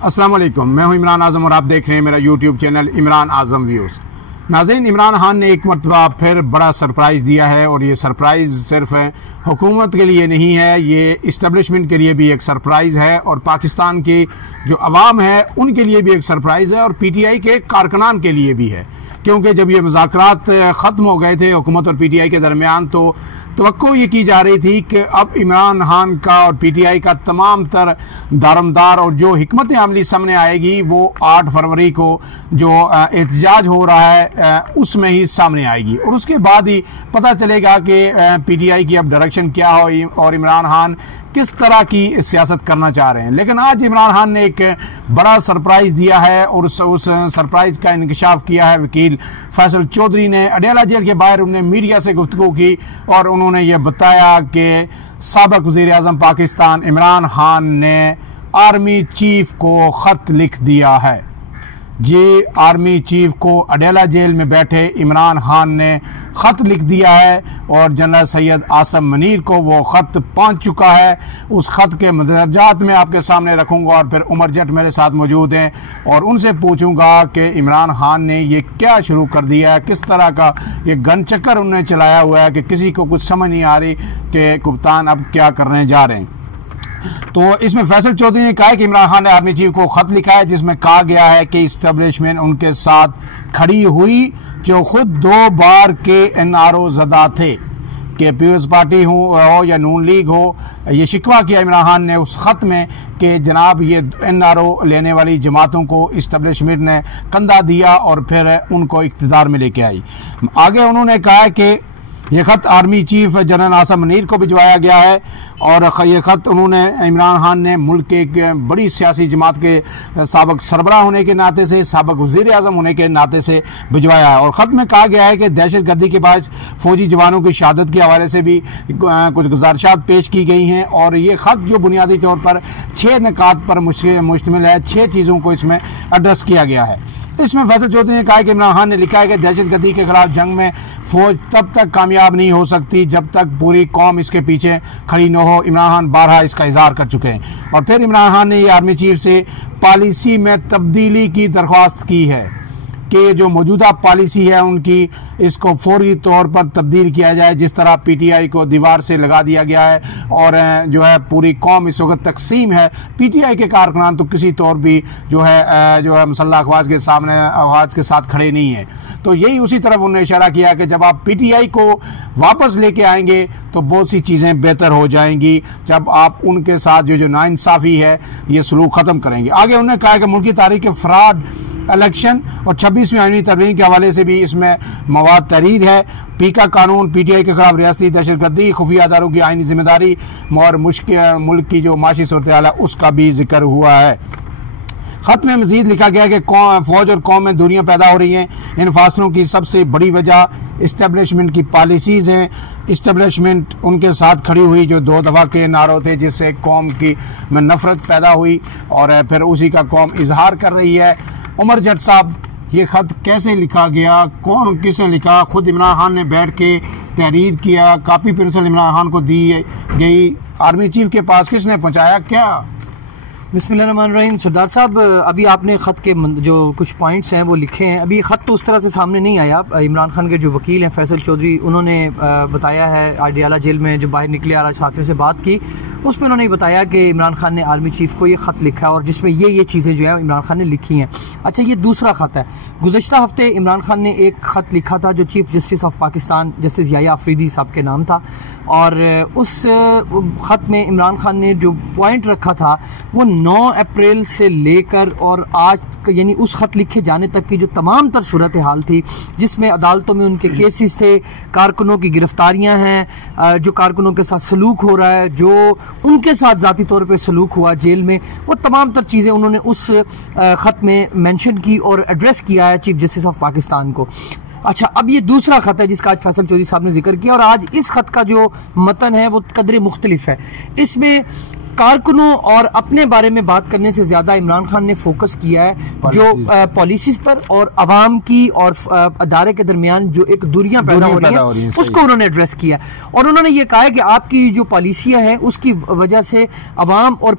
अस्सलाम वालेकुम, मैं हूं इमरान आज़म और आप देख रहे हैं मेरा यूट्यूब चैनल इमरान आज़म व्यूज़। नाज़रीन, इमरान खान ने एक मरतबा फिर बड़ा सरप्राइज़ दिया है और ये सरप्राइज़ सिर्फ हुकूमत के लिए नहीं है, ये इस्टेब्लिशमेंट के लिए भी एक सरप्राइज़ है और पाकिस्तान की जो अवाम है उनके लिए भी एक सरप्राइज़ है और PTI के कारकुनान के लिए भी है। क्योंकि जब ये मुज़ाकरात ख़त्म हो गए थे हुकूमत और PTI के दरमियान, तो तवक्को ये की जा रही थी कि अब इमरान खान का और PTI का तमाम तर दारमदार और जो हिकमत अमली सामने आएगी वो 8 फरवरी को जो एहतजाज हो रहा है उसमें ही सामने आएगी और उसके बाद ही पता चलेगा कि PTI की अब डायरेक्शन क्या हो और इमरान खान किस तरह की सियासत करना चाह रहे हैं। लेकिन आज इमरान खान ने एक बड़ा सरप्राइज़ दिया है और उस सरप्राइज़ का इंकशाफ किया है वकील फैसल चौधरी ने। अडयाला जेल के बाहर उन्होंने मीडिया से गुफ्तगू की और उन्होंने ये बताया कि साबिक़ वज़ीर आज़म पाकिस्तान इमरान खान ने आर्मी चीफ को ख़त लिख दिया है। जी, आर्मी चीफ को अडयाला जेल में बैठे इमरान खान ने ख़त लिख दिया है और जनरल सैयद आसम मनीर को वो ख़त पहुंच चुका है। उस ख़त के मदरजात में आपके सामने रखूंगा और फिर उमर जट मेरे साथ मौजूद हैं और उनसे पूछूंगा कि इमरान खान ने ये क्या शुरू कर दिया है, किस तरह का ये गन चक्कर उन्होंने चलाया हुआ है कि किसी को कुछ समझ नहीं आ रही कि कप्तान अब क्या करने जा रहे हैं। तो इसमें फैसल चौधरी ने कहा है कि इमरान खान ने आर्मी चीफ को खत लिखा है जिसमें कहा गया है कि इस्टेब्लिशमेंट उनके साथ खड़ी हुई जो खुद 2 बार के NRO ज़दा थे कि पीपल्स पार्टी हो या नून लीग हो। ये शिकवा किया इमरान खान ने उस खत में कि जनाब ये NRO लेने वाली जमातों को इस्टेब्लिशमेंट ने कंधा दिया और फिर उनको इक़्तिदार में लेके आई। आगे उन्होंने कहा है कि ये ख़त army chief general Asim Munir को भिजवाया गया है और ये ख़त उन्होंने इमरान खान ने मुल्क के एक बड़ी सियासी जमात के साबिक़ सरबराह होने के नाते से, साबिक़ वज़ीर आज़म होने के नाते से भिजवाया है। और ख़त में कहा गया है कि दहशत गर्दी के बायस फ़ौजी जवानों की शहादत के हवाले से भी कुछ गुजारिशात पेश की गई हैं और ये ख़त जो बुनियादी तौर पर 6 निकात पर मुश्तमिल है, 6 चीज़ों को इसमें एड्रेस किया गया है। इसमें फैसल चौधरी ने कहा कि इमरान खान ने लिखा है कि दहशत गर्दी के खिलाफ जंग में फौज तब तक कामयाब नहीं हो सकती जब तक पूरी कौम इसके पीछे खड़ी न हो। इमरान खान बारहा इसका इजहार कर चुके हैं और फिर इमरान खान ने ये आर्मी चीफ से पॉलिसी में तब्दीली की दरख्वास्त की है कि जो मौजूदा पॉलिसी है उनकी इसको फौरी तौर पर तब्दील किया जाए। जिस तरह PTI को दीवार से लगा दिया गया है और जो है पूरी कौम इस वक्त तकसीम है, PTI के कारकुनान तो किसी तौर भी जो है मुसल्लह अफवाज के सामने आवाज़ के साथ खड़े नहीं है। तो यही उसी तरफ उन्होंने इशारा किया कि जब आप PTI को वापस लेके आएंगे तो बहुत सी चीज़ें बेहतर हो जाएंगी जब आप उनके साथ जो नाइंसाफ़ी है ये सलूक ख़त्म करेंगे। आगे उन्होंने कहा कि मुल्की तारीख के फ्रॉड इलेक्शन और 26वीं आईनी तरमीम के हवाले से भी इसमें मवाद तहरीर है। पीका कानून, PTI के खिलाफ रियासती दहशतगर्दी, खुफिया अदारों की आईनी जिम्मेदारी और मुल्क की जो माशी सूरत हाल है उसका भी जिक्र हुआ है। खत में मजीद लिखा गया कि फौज और कौम में दूरियां पैदा हो रही हैं। इन फासलों की सबसे बड़ी वजह इस्टेब्लिशमेंट की पॉलिसीज़ हैं। इस्टेब्लिशमेंट उनके साथ खड़ी हुई जो 2 दफ़ा के नारों थे जिससे कौम की में नफरत पैदा हुई और फिर उसी का कौम इजहार कर रही है। उमर जट साहब, ये ख़त कैसे लिखा गया, कौन किसने लिखा? खुद इमरान खान ने बैठ के तहरीर किया, कापी पेंसिल इमरान खान को दी गई, आर्मी चीफ के पास किसने पहुंचाया? क्या? बिस्मिल्लाहिर्रहमानिर्रहीम। सरदार साहब, अभी आपने ख़त के जो कुछ पॉइंट्स हैं वो लिखे हैं। अभी ख़त तो उस तरह से सामने नहीं आया। इमरान खान के जो वकील हैं फैसल चौधरी, उन्होंने बताया है अडयाला जेल में जो बाहर निकले आला छात्रों से बात की, उस पर उन्होंने बताया कि इमरान खान ने आर्मी चीफ को ये ख़त लिखा है और जिसमें ये चीज़ें जो है इमरान खान ने लिखी हैं। अच्छा, ये दूसरा ख़त है। गुज़श्ता हफ्ते इमरान खान ने एक ख़त लिखा था जो chief justice of Pakistan justice Yahya Afridi साहब के नाम था और उस ख़त में इमरान खान ने जो पॉइंट रखा था वो 9 अप्रैल से लेकर और आज यानी उस खत लिखे जाने तक की जो तमाम तर सूरत हाल थी जिसमें अदालतों में उनके केसेस थे, कारकुनों की गिरफ्तारियां हैं, जो कारकुनों के साथ सलूक हो रहा है, जो उनके साथ जाती तौर पे सलूक हुआ जेल में, वो तमाम तर चीज़ें उन्होंने उस खत में मेंशन की और एड्रेस किया है चीफ जस्टिस ऑफ पाकिस्तान को। अच्छा, अब ये दूसरा खत है जिसका आज फैसल चौधरी साहब ने जिक्र किया और आज इस खत का जो मतन है वो कदरे मुख्तलिफ है। इसमें कारकुनों और अपने बारे में बात करने से ज्यादा इमरान खान ने फोकस किया है जो पॉलिसीज पर और अवाम की और अदारे के दरमियान जो एक दूरियां पैदा हो रही है उसको उन्होंने एड्रेस किया। और उन्होंने ये कहा है कि आपकी जो पॉलिसियां हैं उसकी वजह से अवाम और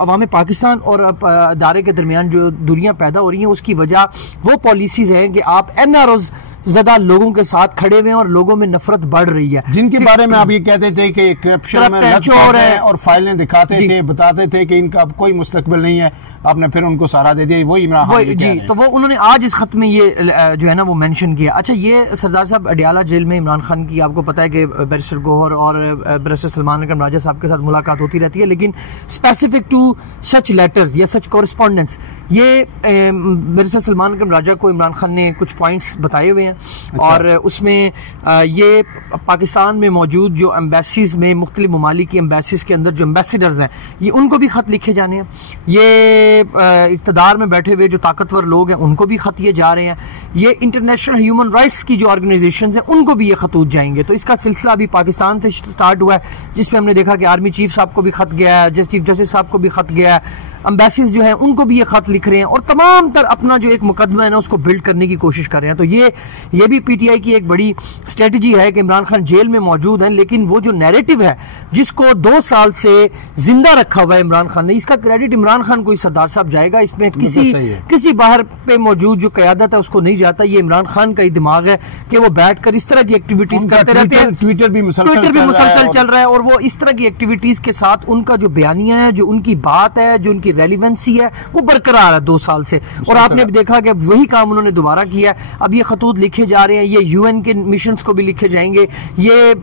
अवाम पाकिस्तान और अदारे के दरमियान जो दूरियां पैदा हो रही हैं उसकी वजह वो पॉलिसीज हैं कि आप NROs ज्यादा लोगों के साथ खड़े हुए हैं और लोगों में नफरत बढ़ रही है, जिनके बारे में आप ये कहते थे कि करप्शन में चोर है और फाइलें दिखाते थे, बताते थे कि इनका कोई मुस्तकबिल नहीं है, आपने फिर उनको सहारा दे दिया। वही इमरान खान जी, तो वो उन्होंने आज इस खत में ये जो है ना वो मेंशन किया। अच्छा, ये सरदार साहब अडियाला जेल में इमरान खान की आपको पता है कि बैरिस्टर गौहर और बैरिस्टर सलमान अकरम राजा साहब के साथ मुलाकात होती रहती है, लेकिन स्पेसिफिक टू सच लेटर्स या सच कॉरेस्पॉन्डेंस ये बैरिस्टर सलमान अकरम राजा को इमरान खान ने कुछ पॉइंट्स बताए हुए हैं। अच्छा। और उसमें ये पाकिस्तान में मौजूद जो एम्बेसीज में मुख्तलिफ ममालिक की एम्बेसीज के अंदर जो एम्बेसडर्स हैं ये उनको भी खत लिखे जाने हैं, ये इक़्तिदार में बैठे हुए जो ताकतवर लोग हैं उनको भी खत ये जा रहे हैं, ये इंटरनेशनल ह्यूमन राइट्स की जो ऑर्गेनाइजेशन हैं उनको भी ये खतूत जाएंगे। तो इसका सिलसिला अभी पाकिस्तान से स्टार्ट हुआ है, जिसमें हमने देखा कि आर्मी चीफ साहब को भी खत गया है, चीफ जस्टिस साहब को भी खत गया है, एम्बेसीज जो है उनको भी ये खत लिख रहे हैं और तमाम तर अपना जो एक मुकदमा है ना उसको बिल्ड करने की कोशिश कर रहे हैं। तो ये भी PTI की एक बड़ी स्ट्रेटजी है कि इमरान खान जेल में मौजूद हैं, लेकिन वो जो नैरेटिव है जिसको 2 साल से जिंदा रखा हुआ है इमरान खान ने, इसका क्रेडिट इमरान खान को ही सरदार साहब जाएगा। इसमें किसी बाहर पे मौजूद जो क़यादत है उसको नहीं जाता, ये इमरान खान का ही दिमाग है कि वो बैठकर इस तरह की एक्टिविटीज करते रहते हैं। ट्विटर भी मुसलसल चल रहा है और वो इस तरह की एक्टिविटीज के साथ उनका जो बयानिया है, जो उनकी बात है, जो उनकी रेलिवेंसी है वो बरकरार है 2 साल से। और आपने भी देखा कि वही काम उन्होंने दोबारा किया। अब ये खतूत लिखे जा रहे हैं, ये UN के मिशंस को भी लिखे जाएंगे, ये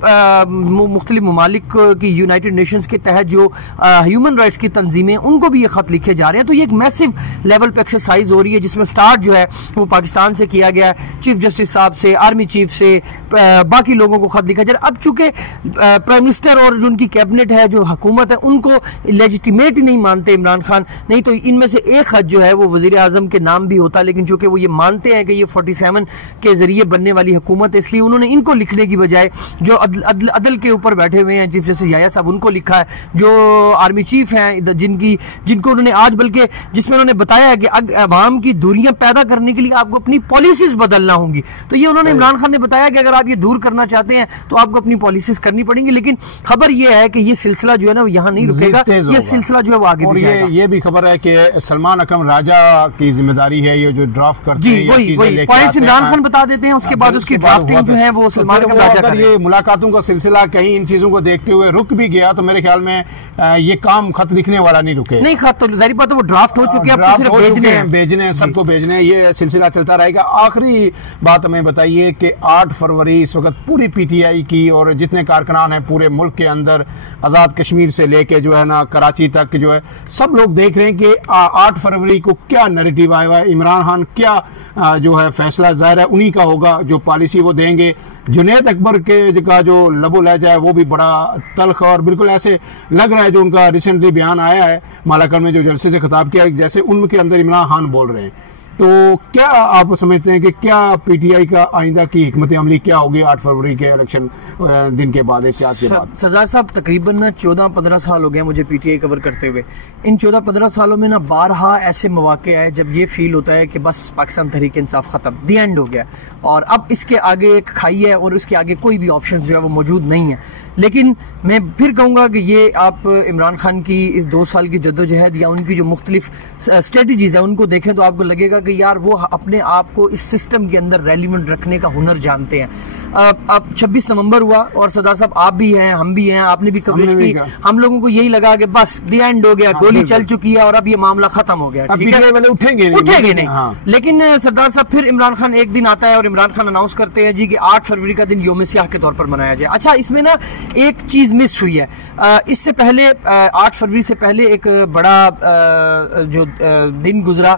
मुख्तलिफ ममालिक की यूनाइटेड नेशंस के तहत जो ह्यूमन राइट्स की तंजीमें उनको भी ये खत लिखे जा रहे हैं। तो ये एक मैसिव लेवल पे एक्सरसाइज हो रही है जिसमें स्टार्ट जो है वो पाकिस्तान से किया गया है, चीफ जस्टिस साहब से, आर्मी चीफ से, बाकी लोगों को खत लिखा जा रहा है। अब चूंकि प्राइम मिनिस्टर और जो उनकी कैबिनेट है, जो हुकूमत है, उनको लेजिटिमेट नहीं मानते इमरान खान, नहीं तो इनमें से एक खत जो है वो वजीर आजम के नाम भी होता, लेकिन चूंकि वो ये मानते हैं कि ये 47 के जरिए बनने वाली हुकूमत है, इसलिए उन्होंने इनको लिखने की बजाय जो अदल के ऊपर बैठे हुए हैं चीफ जस्टिस याया साहब उनको लिखा है, जो आर्मी चीफ हैं जिनको उन्होंने आज बल्कि जिसमें उन्होंने बताया है कि अवाम की दूरियां पैदा करने के लिए आपको अपनी पॉलिसीज बदलना होंगी। तो ये उन्होंने इमरान खान ने बताया कि अगर आप ये दूर करना चाहते हैं तो आपको अपनी पॉलिसीज करनी पड़ेंगी। लेकिन खबर ये है कि ये सिलसिला जो है ना वो यहाँ नहीं रुकेगा, ये सिलसिला जो है वो आगे भी जाएगा। ये भी खबर है कि सलमान अकरम राजा की जिम्मेदारी है ये जो ड्राफ्ट करते हैं, वही पॉइंट्स इमरान खान बता देते हैं, उसके बाद उसकी ड्राफ्टिंग जो है वो सलमान अकरम राजा कर। ये मुलाकातों का सिलसिला कहीं इन चीजों को देखते हुए रुक भी गया तो मेरे ख्याल में ये काम खत लिखने वाला नहीं रुके। नहीं, खत तो जाहिर बात है वो ड्राफ्ट हो चुके हैं, भेजने सबको भेजने, ये सिलसिला चलता रहेगा। आखिरी बात हमें बताइए कि 8 फरवरी इस वक्त पूरी PTI की और जितने कारकुनान हैं पूरे मुल्क के अंदर, आजाद कश्मीर से लेके जो है ना कराची तक जो है, सब लोग देख रहे हैं कि 8 फरवरी को क्या नैरेटिव आया है, इमरान खान क्या जो है फैसला, जाहिर है उन्हीं का होगा जो पॉलिसी वो देंगे। जुनैद अकबर के का जो लबो लहजा है वो भी बड़ा तल्ख और बिल्कुल ऐसे लग रहा है, जो उनका रिसेंटली बयान आया है मालाकड़ में जो जलसे से खिताब किया, जैसे उनके अंदर इमरान खान बोल रहे हैं। तो क्या आप समझते हैं कि क्या PTI का आइंदा की हिकमत अमली क्या होगी 8 फरवरी के इलेक्शन दिन के बाद, एहतियात के बाद? सरदार साहब तकरीबन 14-15 साल हो गए मुझे PTI कवर करते हुए। इन 14-15 सालों में ना बारहा ऐसे मौके आए जब ये फील होता है कि बस पाकिस्तान तहरीक इंसाफ खत्म, दी एंड हो गया और अब इसके आगे एक खाई है और उसके आगे कोई भी ऑप्शन जो है वो मौजूद नहीं है। लेकिन मैं फिर कहूंगा कि ये आप इमरान खान की इस 2 साल की जद्दोजहद या उनकी जो मुख्तलिफ स्ट्रेटजीज है उनको देखें तो आपको लगेगा कि यार वो अपने आप को इस सिस्टम के अंदर रेलिवेंट रखने का हुनर जानते हैं। अब 26 नवंबर हुआ और सरदार साहब आप भी हैं, हम भी हैं, आपने भी कवरेज की, हम लोगों को यही लगा कि बस दी एंड हो गया, गोली चल चुकी है और अब ये मामला खत्म हो गया, ठीक है, उठेंगे नहीं। लेकिन सरदार साहब फिर इमरान खान एक दिन आता है और इमरान खान अनाउंस करते हैं जी कि 8 फरवरी का दिन यौम सियाह के तौर पर मनाया जाए। अच्छा, इसमें ना एक चीज मिस हुई है। इससे पहले 8 फरवरी से पहले एक बड़ा जो दिन गुजरा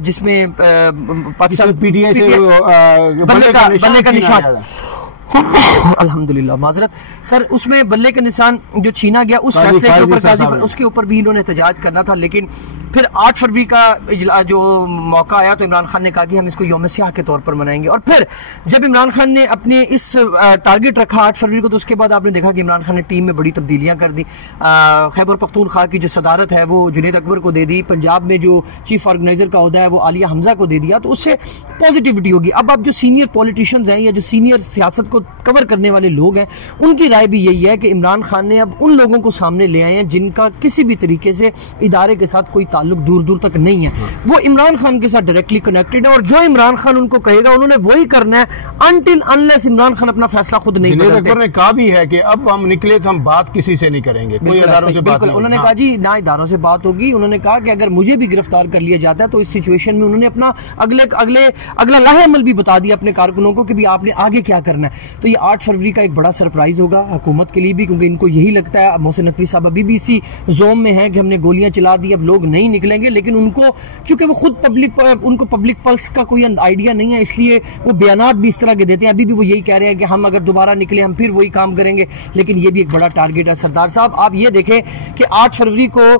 जिसमें पाकिस्तान PTI से बनने का निशान अल्हम्दुलिल्लाह, माजरत सर, उसमें बल्ले का निशान जो छीना गया उस फैसले के ऊपर उसके ऊपर भी इन्होंने एहतजाज करना था, लेकिन फिर 8 फरवरी का जो मौका आया तो इमरान खान ने कहा कि हम इसको यौम सियाह के तौर पर मनाएंगे। और फिर जब इमरान खान ने अपने इस टारगेट रखा 8 फरवरी को, तो उसके बाद आपने देखा कि इमरान खान ने टीम में बड़ी तब्दीलियां कर दी। खैबर पख्तूनख्वा की जो सदारत है वो जुनैद अकबर को दे दी, पंजाब में जो चीफ ऑर्गेनाइजर का ओहदा है वो आलिया हमजा को दे दिया, तो उससे पॉजिटिविटी होगी। अब जो सीनियर पॉलिटिशियंस हैं या जो सीनियर सियासत को कवर करने वाले लोग हैं, उनकी राय भी यही है कि इमरान खान ने अब उन लोगों को सामने ले आए हैं जिनका किसी भी तरीके से इदारे के साथ कोई ताल्लुक दूर दूर तक नहीं है, वो इमरान खान के साथ डायरेक्टली कनेक्टेड है, और जो इमरान खान उनको कहेगा उन्होंने वही करना है अनटिल अनलेस इमरान खान अपना फैसला खुद नहीं करेंगे। अकबर ने कहा भी है कि अब हम निकले तो हम बात किसी से नहीं करेंगे, कोई इदारों से बात नहीं। उन्होंने कहा जी ना इदारों से बात होगी, उन्होंने कहा कि अगर मुझे भी गिरफ्तार कर लिया जाता है तो इस सिचुएशन में उन्होंने अपना अगला लाहे अमल भी बता दिया अपने कारकुनों को कि भी आपने आगे क्या करना है। तो ये 8 फरवरी का एक बड़ा सरप्राइज होगा हुकूमत के लिए भी, क्योंकि इनको यही लगता है, मोहसिन नकवी साहब अभी भी इसी जोन में है कि हमने गोलियां चला दी, अब लोग नहीं निकलेंगे, लेकिन उनको चूंकि वो खुद उनको पब्लिक पल्स का कोई आइडिया नहीं है, इसलिए वो बयानात भी इस तरह के देते हैं। अभी भी वो यही कह रहे हैं कि हम अगर दोबारा निकले हम फिर वही काम करेंगे, लेकिन ये भी एक बड़ा टारगेट है। सरदार साहब आप ये देखें कि 8 फरवरी को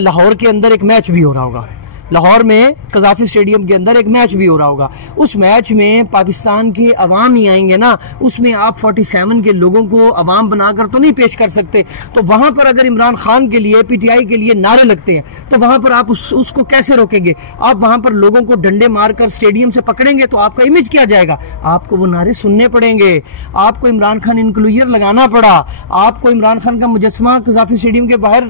लाहौर के अंदर एक मैच भी हो रहा होगा, लाहौर में कज़ाफी स्टेडियम के अंदर एक मैच भी हो रहा होगा, उस मैच में पाकिस्तान के अवाम ही आएंगे ना, उसमें आप 47 के लोगों को अवाम बनाकर तो नहीं पेश कर सकते। तो वहां पर अगर इमरान खान के लिए पीटीआई के लिए नारे लगते हैं तो वहां पर आप उसको कैसे रोकेंगे? आप वहां पर लोगों को डंडे मारकर स्टेडियम से पकड़ेंगे तो आपका इमेज क्या जाएगा? आपको वो नारे सुनने पड़ेंगे, आपको इमरान खान इंक्लूजर लगाना पड़ा, आपको इमरान खान का मुजस्समा कज़ाफी स्टेडियम के बाहर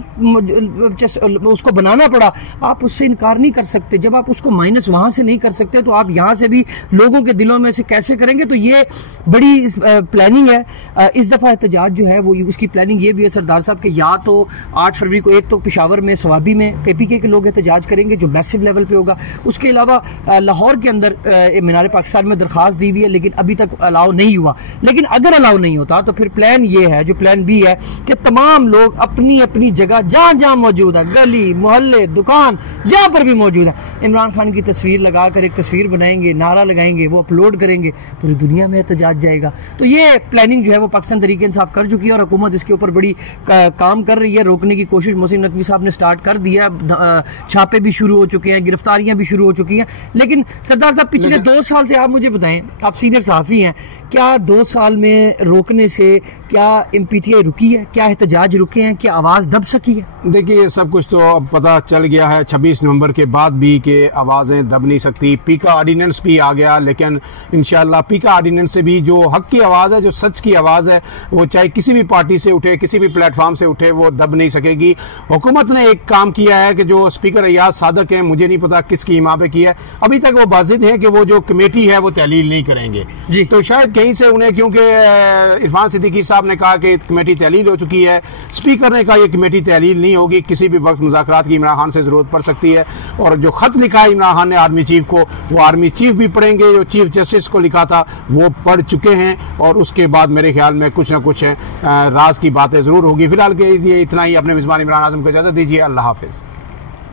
उसको बनाना पड़ा, आप उससे इनकार नहीं कर सकते। जब आप उसको माइनस वहां से नहीं कर सकते तो आप यहां से भी लोगों के दिलों में से कैसे करेंगे? तो ये बड़ी प्लानिंग है। इस दफा एहतजाज जो है वो उसकी प्लानिंग ये भी है सरदार साहब के, या तो 8 फरवरी को एक तो पेशावर में सवाबी में केपीके के लोग एहतजाज करेंगे जो मैसिव लेवल पे होगा, उसके अलावा लाहौर के अंदर मीनार पाकिस्तान में दरखास्त दी हुई है लेकिन अभी तक अलाउ नहीं हुआ। लेकिन अगर अलाउ नहीं होता तो फिर प्लान ये है, जो प्लान बी है, कि तमाम लोग अपनी अपनी जगह जहां जहां मौजूद है, गली मोहल्ले दुकान जहां पर भी मौजूद है, इमरान खान की तस्वीर लगाकर एक तस्वीर बनाएंगे, नारा लगाएंगे, वो अपलोड करेंगे, पूरी दुनिया में एहतजाज जाएगा। तो ये प्लानिंग जो है वो पाकिस्तान तहरीक इंसाफ कर चुकी है और हुकूमत इसके ऊपर बड़ी काम कर रही है। रोकने की कोशिश मोहसिन नकवी साहब ने स्टार्ट कर दिया, छापे भी शुरू हो चुके हैं, गिरफ्तारियां भी शुरू हो चुकी हैं। लेकिन सरदार साहब पिछले 2 साल से आप मुझे बताएं, आप सीनियर सहाफी हैं, क्या 2 साल में रोकने से क्या पीटीआई रुकी है? क्या एहतजाज रुके हैं? क्या आवाज दब सकी है? देखिए सब कुछ तो अब पता चल गया है 26 नवंबर के बाद भी कि आवाजें दब नहीं सकती। पीका ऑर्डिनेंस भी आ गया, लेकिन इंशाल्लाह पीका ऑर्डिनेंस से भी जो हक की आवाज है, जो सच की आवाज है, वो चाहे किसी भी पार्टी से उठे, किसी भी प्लेटफॉर्म से उठे, वो दब नहीं सकेगी। हुकूमत ने एक काम किया है कि जो स्पीकर अयाज सादक है, मुझे नहीं पता किसकी इमाम पे किया है, अभी तक वो बाजिद है कि वो जो कमेटी है वो तहलील नहीं करेंगे जी। तो शायद कहीं से उन्हें, क्योंकि इरफान सिद्दीकी साहब ने कहा कि कमेटी तहलील हो चुकी है, स्पीकर ने कहा यह कमेटी तहलील नहीं होगी, किसी भी वक्त मुज़ाकरात की इमरान खान से जरूरत पड़ सकती है। और जो खत लिखा है इमरान खान ने आर्मी चीफ को, वो आर्मी चीफ भी पढ़ेंगे, जो चीफ जस्टिस को लिखा था वो पढ़ चुके हैं, और उसके बाद मेरे ख्याल में कुछ ना कुछ राज की बातें जरूर होगी। फिलहाल के लिए इतना ही। अपने मेजबान इमरान आजम को इजाजत दीजिए। अल्लाह हाफिज।